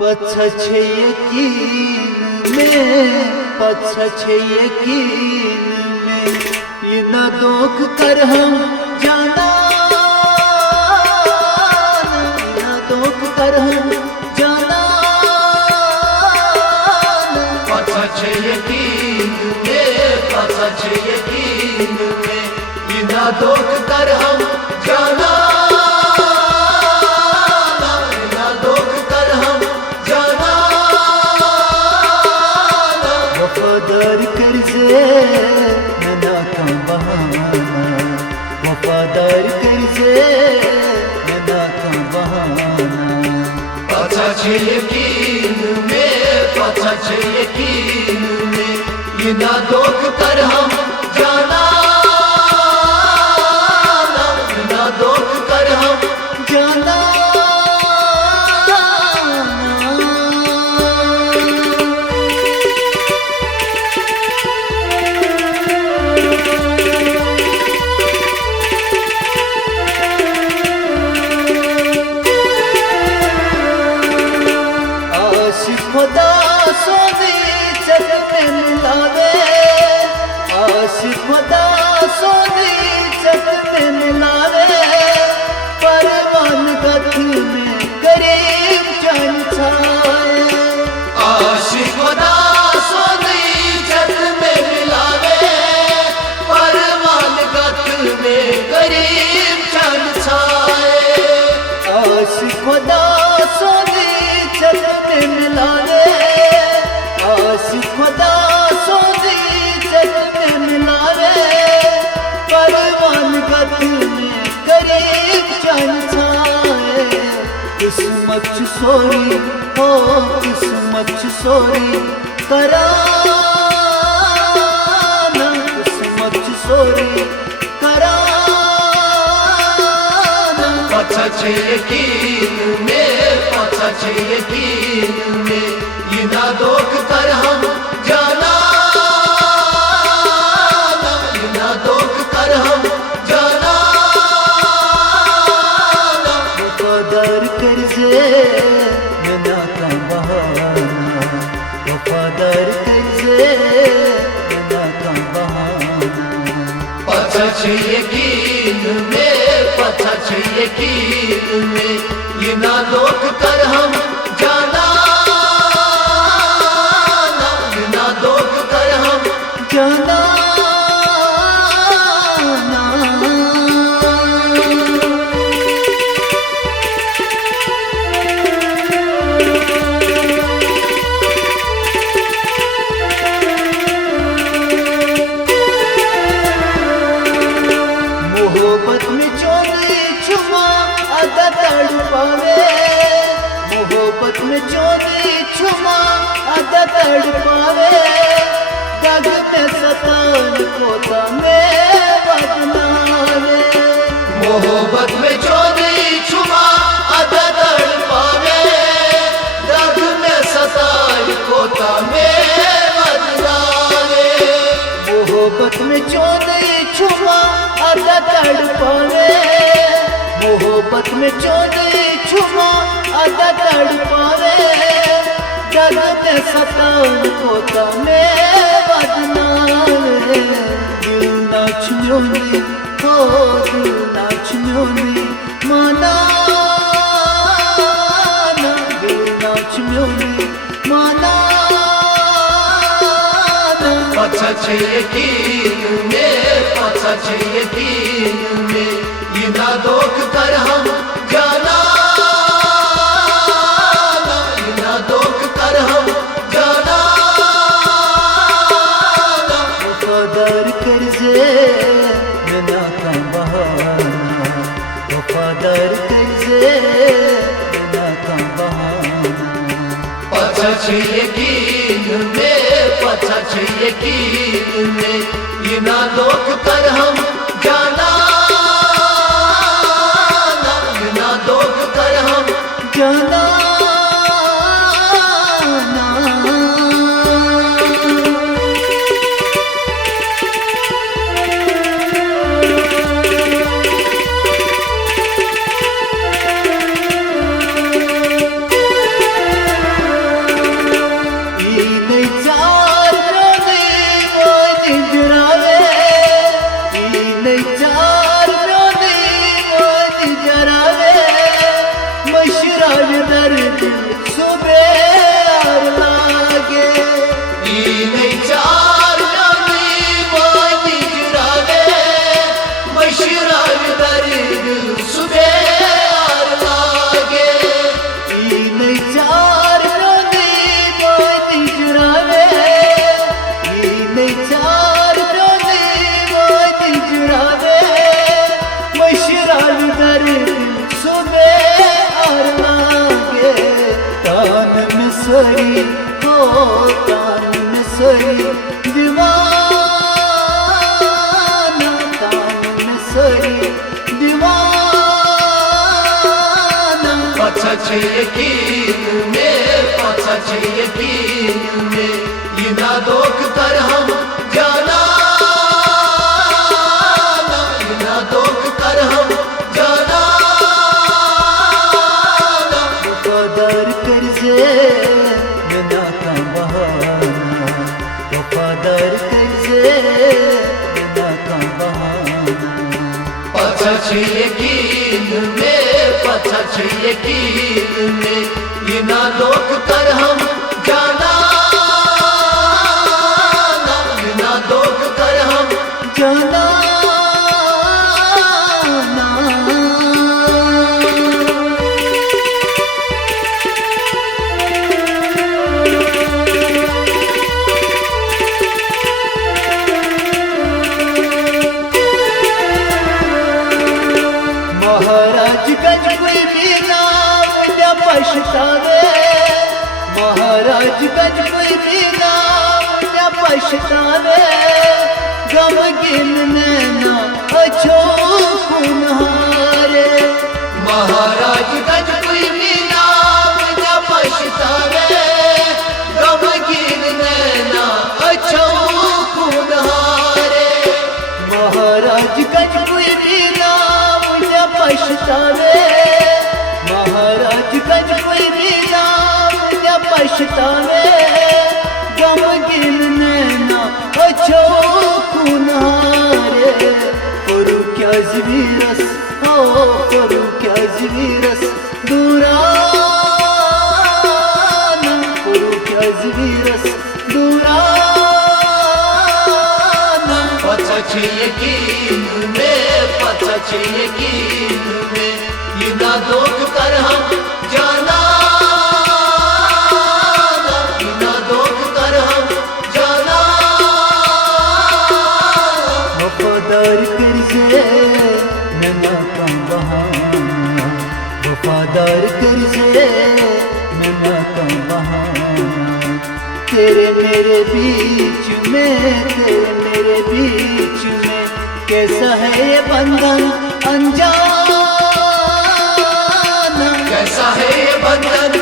पछछे यकीन में, पछछे यकीन में, ये न दोख कर हम जाना, न दोख कर हम जाना। पछछे यकीन में, पछछे यकीन में, ये न दोख कर हम जाना, न दोख कर हम जाना। वफादार कर्जे न का बहाना, वफादार कर्जे न का बहाना। पछछे यकीन में, पछछे यकीन में, ये न दोख कर हम जाना, न दोख कर हम जाना। आशिक खुदा सोनी जग में मिलावे, आशिक खुदा सोनी जग में मिलावे। परवान गथ में करीब चल छाए, आशिक खुदा सोनी जग में मिलावे। परवान गथ में करीब चल छाए, आशिक खुदा सोनी जग में मिलावे, आशिक खुदा सोनी जग में मिलावे। परवान गथ में करीब चल छाए। किस्मत सोरी हो, किस्मत सोरी कराना, किस्मत सोरी कराना। पछछे यकीन में, पछछे यकीन में, ये न दोख कर हम जाना, ये न दोख कर हम जाना। वफादार कर्जे न का बहाना, वफादार कर्जे न का बहाना। पछछे यकीन में, पछछे यकीन में, ये न दोख कर हम जाना, ये न दोख कर हम जाना। मोहब्बत में चोरी छुमा आधा तड़पावे, मोहब्बत में चोरी छुमा आधा तड़पावे। जग में सतान कोता में बदनावे, मोहब्बत में चोरी छुमा आधा तड़पावे। दर्द में सताई कोता में बदनावे, मोहब्बत में चोरी छुमा आधा तड़पावे, मोहब्बत में चोरी छुमा आधा तड़पावे। जग में सतान कोता में बदनावे। दिल नाच न्योनी हो, दिल नाच न्योनी माना, दिल नाच न्योनी माना। पछछे यकीन में, पछछे यकीन में, ये न दोख कर हम जाना, ये न दोख कर हम जाना। वफादार कर्जे न का बहाना, वफादार कर्जे न का बहाना। पछछे यकीन में, पछछे यकीन में, ये न दोख कर हम जाना, ये न दोख कर हम जाना। तान में सरी हो तान में सरी दीवाना तान में सरी दीवाना पछछ यकीन में पछछ यकीन में ये ना दोख कर हम जाना ये ना दोख कर हम जाना वफादार कर से बिना का बहाना वफादार कर से बिना का बहाना पछछ यकीन में पछछ यकीन में ये ना दोख कर हम जाना ये ना दोख कर हम जाना महाराज गज कोई भी नाम न पछतावे महाराज गज कोई भी नाम न पछतावे गमगीन नैना अछो कुन्हारे महाराज गज कोई भी नाम न पछतावे गमगीन नैना अछो कुन्हारे महाराज गज कोई भी नाम न पछतावे महाराज गज कोई भी नाम न पछतावे गमगीन नैना अछो कुन्हारे करू क्या ज़वीरस हो करू क्या ज़वीरस दूराना करू क्या ज़वीरस दूराना पछछ यकीन में पछछ यकीन में ये ना दोख कर हम जाना ये ना दोख कर हम जाना वफादार कर से नैना का बहाना वफादार कर से नैना का बहाना तेरे मेरे बीच में कैसा है ये बंधन अनजाना कैसा है ये बंधन